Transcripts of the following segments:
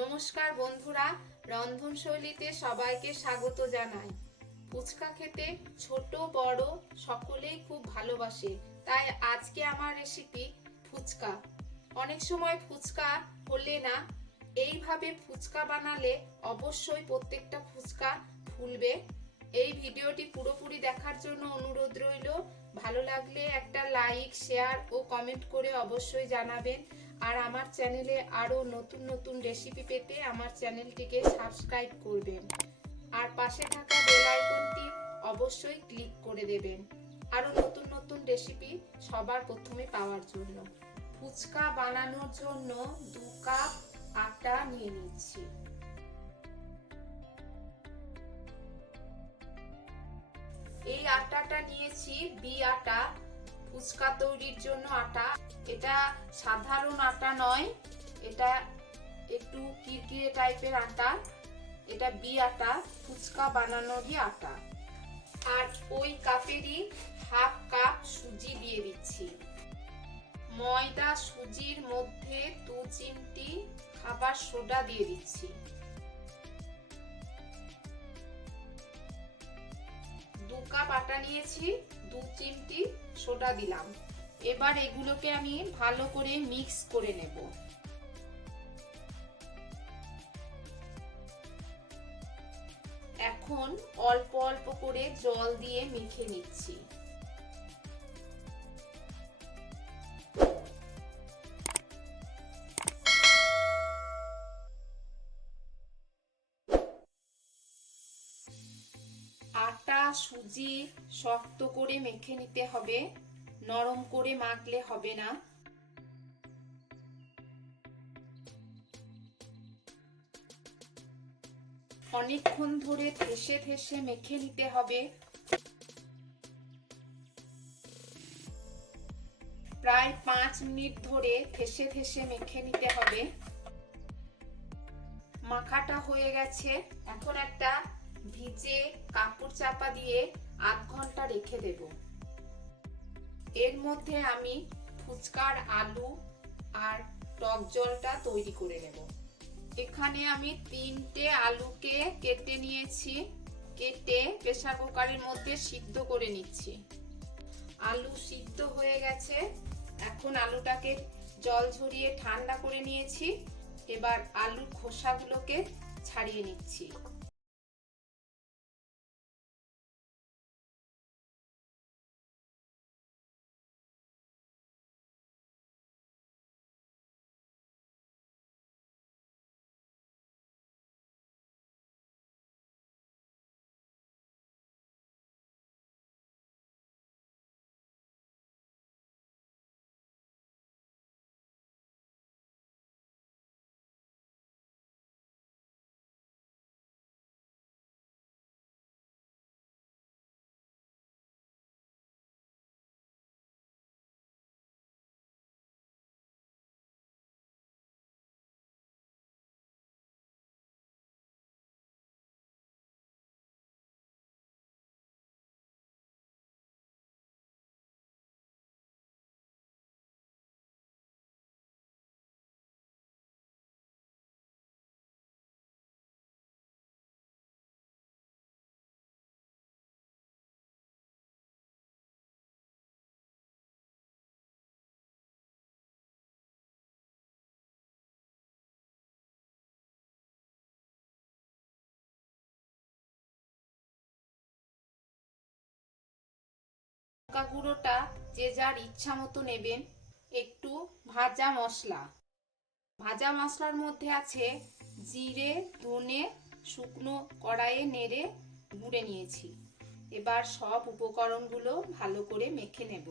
নমস্কার বন্ধুরা, রন্ধন শৈলীতে সবাইকে স্বাগত জানাই। ফুচকা খেতে ছোট বড় সকলেই খুব ভালোবাসে, তাই আজকে আমার রেসিপি ফুচকা। অনেক সময় ফুচকা হলে না, এইভাবে ফুচকা বানালে অবশ্যই প্রত্যেকটা ফুচকা ফুলবে। এই ভিডিওটি পুরোপুরি দেখার জন্য অনুরোধ রইল। ভালো লাগলে একটা লাইক, শেয়ার ও কমেন্ট করে অবশ্যই জানাবেন। আর আমার চ্যানেলে আরও নতুন নতুন রেসিপি পেতে আমার চ্যানেলটিকে সাবস্ক্রাইব করবেন আর পাশে থাকা বেল আইকনটি অবশ্যই ক্লিক করে দেবেন আরও নতুন নতুন রেসিপি সবার প্রথমে পাওয়ার জন্য। ফুচকা বানানোর জন্য 2 কাপ আটা নিয়ে নিচ্ছি। এই আটাটা নিয়েছি বি আটা, ফুচকা তৈরির জন্য আটা। এটা সাধারণ আটা নয়, এটা একটু কিরকিরে টাইপের আটা। এটা বি আটা, ফুচকা বানানোরই আটা। আর ওই কাপেরই হাফ কাপ সুজি দিয়ে দিচ্ছি। ময়দা সুজির মধ্যে 2 চিমটি খাবার সোডা দিয়ে দিচ্ছি। 2 কাপ আটা নিয়েছি, 2 চিমটি সোডা দিলাম। এবার এগুলোকে আমি ভালো করে মিক্স করে নেব। এখন অল্প অল্প করে জল দিয়ে মেখে নিচ্ছি। আটা সুজি শক্ত করে মেখে নিতে হবে, নরম করে মাখলে হবে না। অনেকক্ষণ ধরে থেসে থেসে মেখে নিতে হবে। প্রায় 5 মিনিট ধরে থেসে থেসে মেখে নিতে হবে। মাখাটা হয়ে গেছে। এখন একটা ভিজে কাপড় চাপা দিয়ে আধ ঘন্টা রেখে দেব। এর মধ্যে আমি ফুচকার আলু আর টক জলটা তৈরি করে নেব। এখানে আমি 3টে আলুকে কেটে নিয়েছি। কেটে প্রেসার কুকারের মধ্যে সিদ্ধ করে নিচ্ছি। আলু সিদ্ধ হয়ে গেছে। এখন আলুটাকে জল ঝরিয়ে ঠান্ডা করে নিয়েছি। এবার আলুর খোসাগুলোকে ছাড়িয়ে নিচ্ছি। লঙ্কা গুঁড়োটা যে যার ইচ্ছা মতো নেবেন। একটু ভাজা মশলা, ভাজা মশলার মধ্যে আছে জিরে, ধনে, শুকনো কড়াইয়ে নেড়ে গুঁড়ে নিয়েছি। এবার সব উপকরণগুলো ভালো করে মেখে নেব।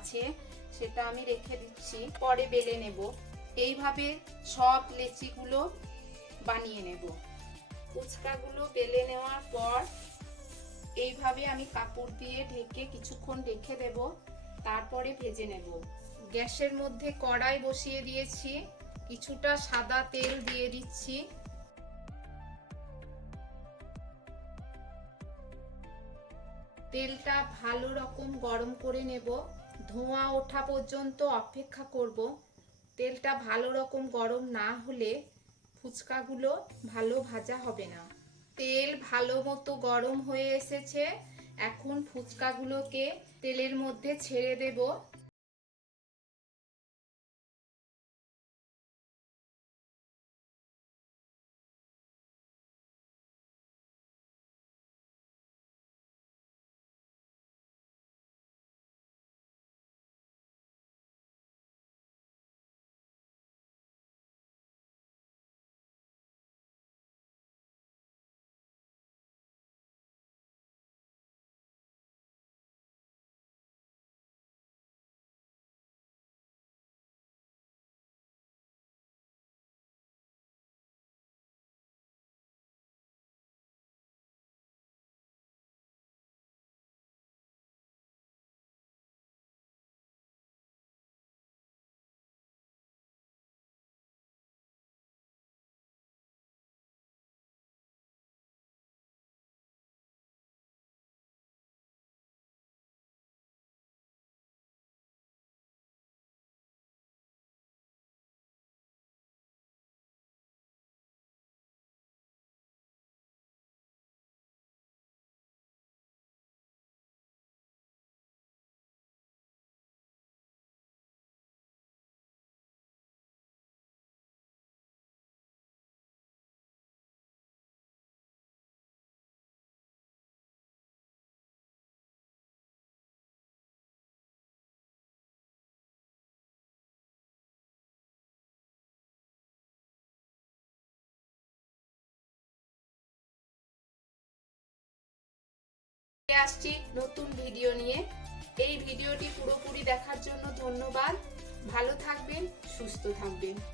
আছে সেটা আমি রেখে দিচ্ছি, পরে বেলে নেব। এইভাবে সব লেচিগুলো বানিয়ে নেব। ফুচকাগুলো বেলে নেওয়ার পর এইভাবে আমি কাপড় দিয়ে ঢেকে কিছুক্ষণ রেখে দেব, তারপরে ভেজে নেব। গ্যাসের মধ্যে কড়াই বসিয়ে দিয়েছি, কিছুটা সাদা তেল দিয়ে দিচ্ছি। তেলটা ভালো রকম গরম করে নেব, ধোঁয়া ওঠা পর্যন্ত অপেক্ষা করব। তেলটা ভালো রকম গরম না হলে ফুচকাগুলো ভালো ভাজা হবে না। তেল ভালো মতো গরম হয়ে এসেছে, এখন ফুচকাগুলোকে তেলের মধ্যে ছেড়ে দেব। আসছি নতুন ভিডিও নিয়ে। এই ভিডিওটি পুরোপুরি দেখার জন্য ধন্যবাদ। ভালো থাকবেন, সুস্থ থাকবেন।